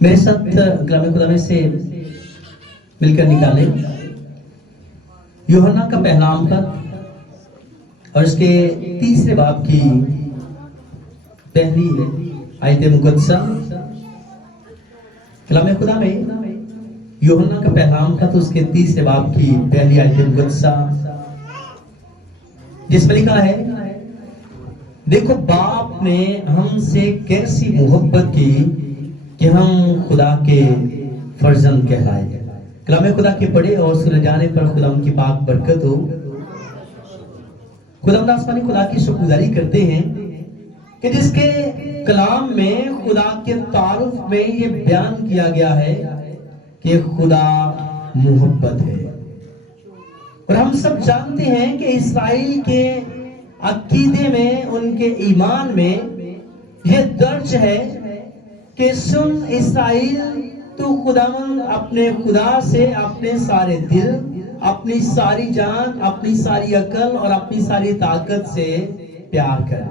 میرے ساتھ کلام خدا میں سے مل کر نکالے یوحنا کا پہلا خط اور اس کے تیسرے باب کی پہلی آیت مقدسہ. کلام خدا میں یوحنا کا پہلا خط اس کے تیسرے باب کی پہلی آیت مقدسہ جس میں لکھا ہے، دیکھو باپ نے ہم سے کیسی محبت کی کہ ہم خدا کے فرزند کہلائے. کلام خدا کے پڑھے اور سنے جانے پر خدا ان کی پاک برکت ہو. خدا آسمانی خدا کی شکرگزاری کرتے ہیں کہ جس کے کلام میں خدا کے تعارف میں یہ بیان کیا گیا ہے کہ خدا محبت ہے. اور ہم سب جانتے ہیں کہ اسرائیل کے عقیدے میں، ان کے ایمان میں یہ درج ہے کہ سن اسرائیل، تو خداوند اپنے خدا سے اپنے سارے دل، اپنی ساری جان، اپنی ساری عقل اور اپنی ساری طاقت سے پیار کر.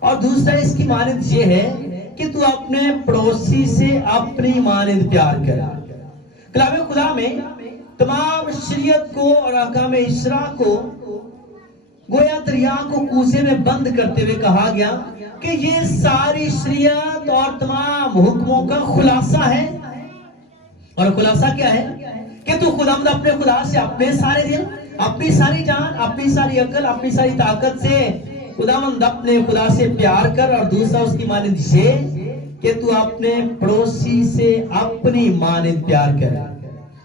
اور دوسرا اس کی مانند یہ ہے کہ تو اپنے پڑوسی سے اپنی مانند پیار کر. کلام خدا میں تمام شریعت کو اور احکام اشراع کو گویا دریا کو کوزے میں بند کرتے ہوئے کہا گیا کہ یہ ساری شریعت اور تمام حکموں کا خلاصہ ہے. اور خلاصہ کیا ہے کہ تو خداوند اپنے خدا سے اپنے سارے دل، اپنی ساری جان، اپنی ساری عقل، اپنی ساری طاقت سے خداوند اپنے خدا سے پیار کر. اور دوسرا اس کی مانند یہ کہ تو اپنے پڑوسی سے اپنی مانند پیار کر.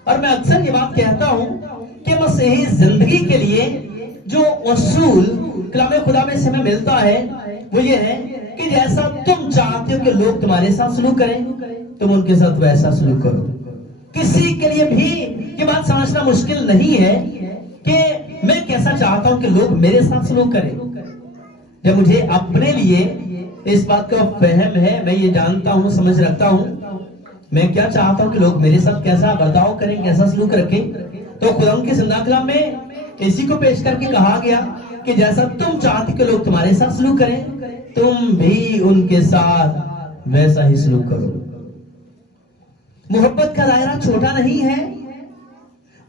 اور میں اکثر یہ بات کہتا ہوں کہ مسیحی زندگی کے لیے جو اصول کلام خدا میں سے ہمیں ملتا ہے وہ یہ ہے کہ جیسا تم چاہتے ہو کہ لوگ تمہارے ساتھ سلوک کریں، تم ان کے ساتھ ویسا سلوک کرو. کسی کے لیے بھی یہ بات سمجھنا مشکل نہیں ہے کہ میں کیسا چاہتا ہوں کہ لوگ میرے ساتھ سلوک کریں. جب مجھے اپنے لیے اس بات کا فہم ہے، میں یہ جانتا ہوں، سمجھ رکھتا ہوں میں کیا چاہتا ہوں کہ لوگ میرے ساتھ کیسا برتاؤ کریں، کیسا سلوک رکھیں، تو خدا کے زندہ کلام میں اسی کو پیش کر کے کہا گیا کہ جیسا تم چاہتے کہ لوگ تمہارے ساتھ سلوک کریں، تم بھی ان کے ساتھ ویسا ہی سلوک کرو. محبت کا دائرہ چھوٹا نہیں ہے،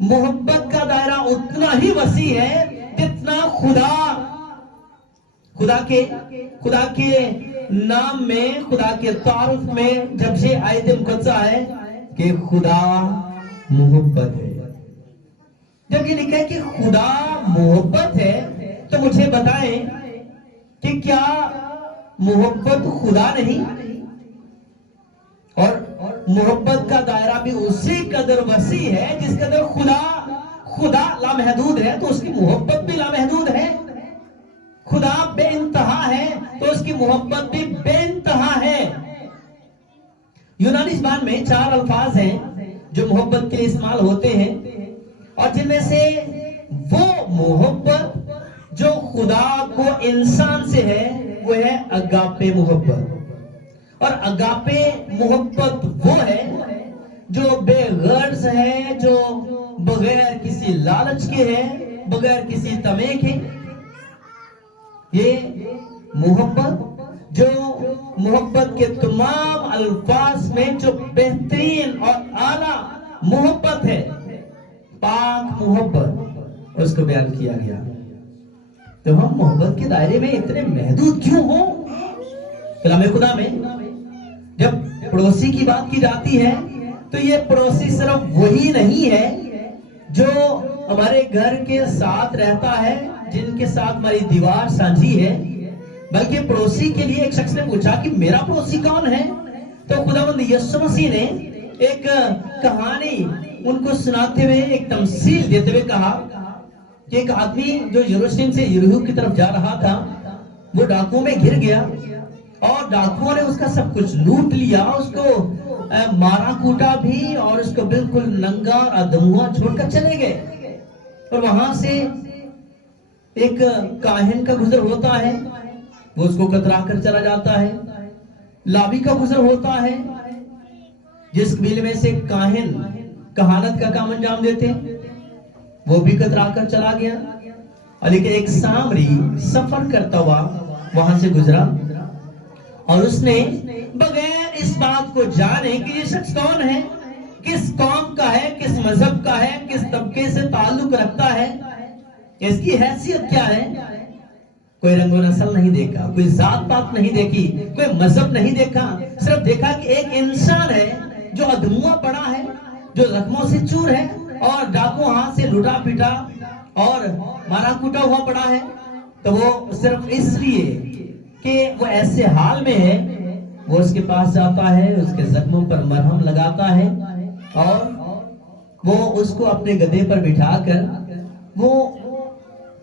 محبت کا دائرہ اتنا ہی وسیع ہے جتنا خدا کے نام میں، خدا کے تعارف میں جب یہ آیت مقدسہ ہے کہ خدا محبت ہے. جب یہ لکھا ہے کہ خدا محبت ہے تو مجھے بتائیں کہ کیا محبت خدا نہیں؟ اور محبت کا دائرہ بھی اسی قدر وسیع ہے جس قدر خدا لامحدود ہے تو اس کی محبت بھی لامحدود ہے. خدا بے انتہا ہے تو اس کی محبت بھی بے انتہا ہے. یونانی زبان میں 4 الفاظ ہیں جو محبت کے لیے استعمال ہوتے ہیں، اور جن میں سے وہ محبت جو خدا کو انسان سے ہے وہ ہے اگاپے محبت. اور اگاپے محبت وہ ہے جو بے غرض ہے، جو بغیر کسی لالچ کے ہے، بغیر کسی طمع کے. یہ محبت جو محبت کے تمام الفاظ میں جو بہترین اور اعلیٰ محبت ہے، پاک محبت، اس کو بیان کیا گیا. تو ہم محبت کے دائرے میں اتنے محدود کیوں ہوں؟ کلام خدا میں جب پڑوسی کی بات کی جاتی ہے تو یہ پڑوسی صرف وہی نہیں ہے جو ہمارے گھر کے ساتھ رہتا ہے، جن کے ساتھ ہماری دیوار سانجھی ہے، بلکہ پڑوسی کے لیے ایک شخص نے پوچھا کہ میرا پڑوسی کون ہے؟ تو خداوند یسوع مسیح نے ایک کہانی ان کو سناتے ہوئے، ایک تمثیل دیتے ہوئے کہا کہ ایک آدمی جو یروشلم سے یریحو کی طرف جا رہا تھا، وہ ڈاکوؤں میں گھر گیا اور ڈاکوؤں نے اس کا سب کچھ لوٹ لیا، اس کو مارا کوٹا بھی اور اس کو بالکل ننگا اور ادھموا چھوڑ کر چلے گئے. اور وہاں سے ایک کاہن کا گزر ہوتا ہے، وہ اس کو کترا کر چلا جاتا ہے. لاوی کا گزر ہوتا ہے، جس قبیلے میں سے کاہن کہانت کا کام انجام دیتے، وہ بھی کترا کر چلا گیا. لیکن ایک سامری سفر کرتا ہوا وہاں سے گزرا اور اس نے بغیر اس بات کو جانیں کہ یہ شخص کون ہے, کس قوم کا ہے, کس مذہب کا ہے, کس طبقے سے تعلق رکھتا ہے, اس کی حیثیت کیا ہے. کوئی رنگ و نسل نہیں دیکھا, کوئی ذات پات نہیں دیکھی, کوئی مذہب نہیں دیکھا, صرف دیکھا کہ ایک انسان ہے جو ادھموا پڑا ہے, جو زخموں سے چور ہے اور ڈاکو ہاتھ سے لوٹا پیٹا اور مارا کوٹا ہوا پڑا ہے. تو وہ صرف اس لیے کہ وہ ایسے حال میں ہے, وہ اس کے پاس جاتا ہے, اس کے زخموں پر مرہم لگاتا ہے اور وہ اس کو اپنے گدھے پر بٹھا کر وہ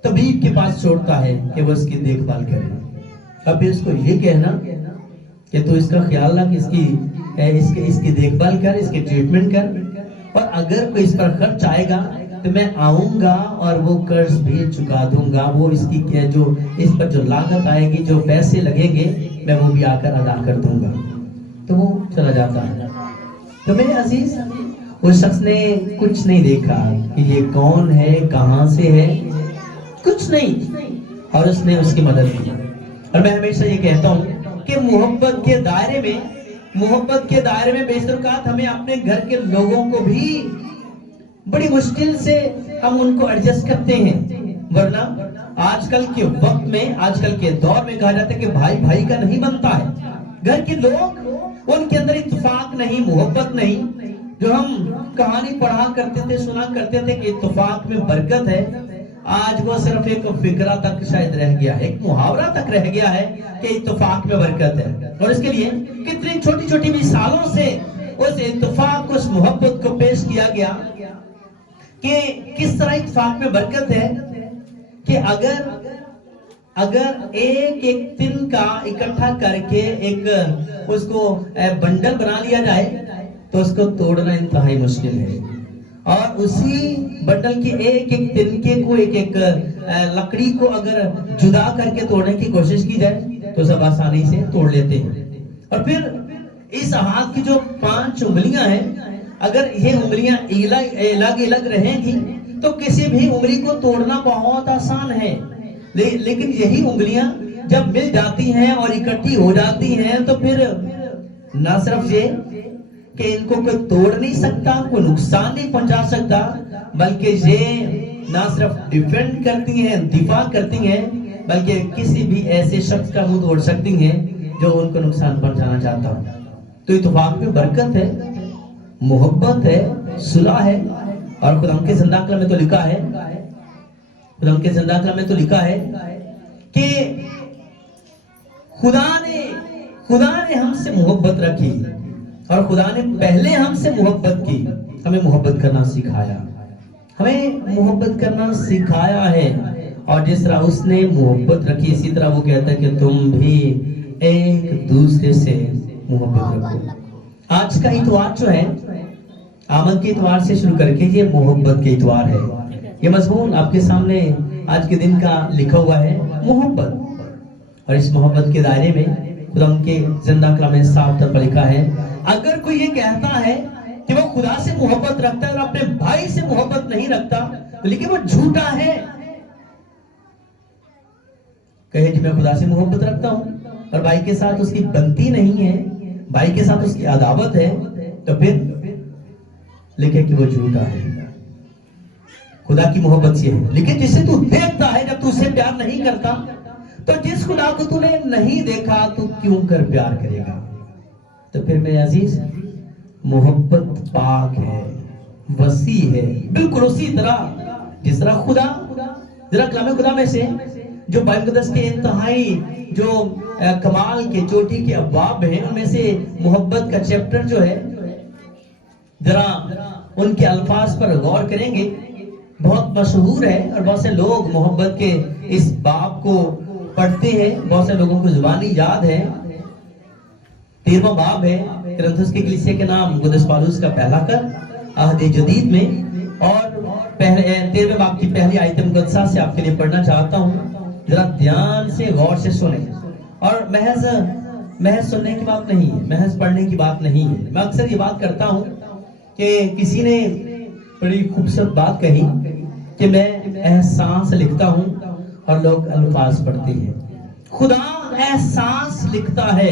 طبیب کے پاس چھوڑتا ہے کہ وہ اس کی دیکھ بھال کرے. اب اس کو یہ کہنا کہ تو اس کا خیال رکھ, اس کی دیکھ بھال کر, اس کی ٹریٹمنٹ کر, اور اگر کوئی اس پر خرچ آئے گا تو میں آؤں گا اور وہ قرض بھی چکا دوں گا, وہ اس کی جو اس پر جو لاگت آئے گی, جو پیسے لگیں گے, میں وہ بھی آ کر ادا کر دوں گا. تو وہ چلا جاتا ہے. تو میرے عزیز, اس شخص نے کچھ نہیں دیکھا کہ یہ کون ہے, کہاں سے ہے, کچھ نہیں, اور اس نے اس کی مدد کی. اور میں ہمیشہ یہ کہتا ہوں کہ محبت کے دائرے میں بیشتر اوقات ہمیں اپنے گھر کے لوگوں کو بھی بڑی مشکل سے ہم ان کو ایڈجسٹ کرتے ہیں. ورنہ آج کل کے وقت میں, آج کل کے دور میں کہا جاتا ہے کہ بھائی بھائی کا نہیں بنتا ہے. گھر کے لوگ, ان کے اندر اتفاق نہیں, محبت نہیں. جو ہم کہانی پڑھا کرتے تھے, سنا کرتے تھے کہ اتفاق میں برکت ہے, آج وہ صرف ایک فکرہ تک شاید رہ گیا ہے, ایک محاورہ تک رہ گیا ہے کہ اتفاق میں برکت ہے. اور اس کے لیے کتنی چھوٹی چھوٹی مثالوں سے اس اتفاق, اس محبت کو پیش کیا گیا کہ کس طرح اتفاق میں برکت ہے. کہ اگر ایک تن کا اکٹھا کر کے ایک اس کو بنڈل بنا لیا جائے تو اس کو توڑنا انتہائی مشکل ہے, اور اسی بنڈل کی ایک تنکے کو, ایک لکڑی کو اگر جدا کر کے توڑنے کی کوشش کی جائے تو سب آسانی سے توڑ لیتے ہیں. اور پھر اس ہاتھ کی جو 5 انگلیاں ہیں, اگر یہ انگلیاں الگ رہیں گی تو کسی بھی انگلی کو توڑنا بہت آسان ہے. لیکن یہی انگلیاں جب مل جاتی ہیں اور اکٹھی ہو جاتی ہیں تو پھر نہ صرف یہ کہ ان کو کوئی توڑ نہیں سکتا, کوئی نقصان نہیں پہنچا سکتا, بلکہ یہ نہ صرف ڈیفینڈ کرتی ہیں, دفاع کرتی ہیں, بلکہ کسی بھی ایسے شخص کا منہ توڑ سکتی ہیں جو ان کو نقصان پہنچانا چاہتا ہوں. تو اتفاق میں برکت ہے, محبت ہے, صلح ہے. اور خدا کے زندہ کلام میں تو لکھا ہے, خدا کے زندہ کلام میں تو لکھا ہے کہ خدا نے ہم سے محبت رکھی, اور خدا نے پہلے ہم سے محبت کی, ہمیں محبت کرنا سکھایا, ہمیں محبت کرنا سکھایا ہے. اور جس طرح اس نے محبت رکھی, اسی طرح وہ کہتا ہے کہ تم بھی ایک دوسرے سے محبت رکھو. آج کا اتوار جو ہے, آمد کے اتوار سے شروع کر کے یہ محبت کے اتوار ہے. یہ مضمون آپ کے سامنے آج کے دن کا لکھا ہوا ہے, محبت. اور اس محبت کے دائرے میں خدا کے زندہ کلام میں صاف طور پر لکھا ہے, اگر کوئی یہ کہتا ہے کہ وہ خدا سے محبت رکھتا ہے اور اپنے بھائی سے محبت نہیں رکھتا, لیکن وہ جھوٹا ہے. کہے کہ میں خدا سے محبت رکھتا ہوں اور بھائی کے ساتھ اس کی بنتی نہیں ہے, بھائی کے ساتھ اس کی عداوت ہے, تو پھر لکھے کہ وہ جھوٹا ہے. خدا کی محبت سے ہے. لیکن جسے تو دیکھتا ہے, جب تو اسے پیار نہیں کرتا, تو جس خدا کو تو نے نہیں دیکھا تو کیوں کر پیار کرے گا. تو پھر میرے عزیز, محبت پاک ہے, وسیع ہے, بالکل اسی طرح جس طرح خدا, ذرا کلام خدا میں سے جو بائبل مقدس کے انتہائی جو کمال کے چوٹی کے ابواب ہیں, ان میں سے محبت کا چیپٹر جو ہے, ذرا ان کے الفاظ پر غور کریں گے. بہت مشہور ہے اور بہت سے لوگ محبت کے اس باب کو پڑھتے ہیں, بہت سے لوگوں کو زبانی یاد ہے. 13واں باب ہے کرنتھس کی کلیسیا کے نام قدس پالوس کا پہلا خط عہد جدید میں, اور 13ویں باب کی پہلی آیت مقدسہ سے آپ کے لیے پڑھنا چاہتا ہوں. ذرا دھیان سے غور سے سنیں, اور محض سننے کی بات نہیں ہے, محض پڑھنے کی بات نہیں ہے. میں اکثر یہ بات کرتا ہوں کہ کسی نے بڑی خوبصورت بات کہی کہ میں احساس لکھتا ہوں اور لوگ الفاظ پڑھتے ہیں. خدا احساس لکھتا ہے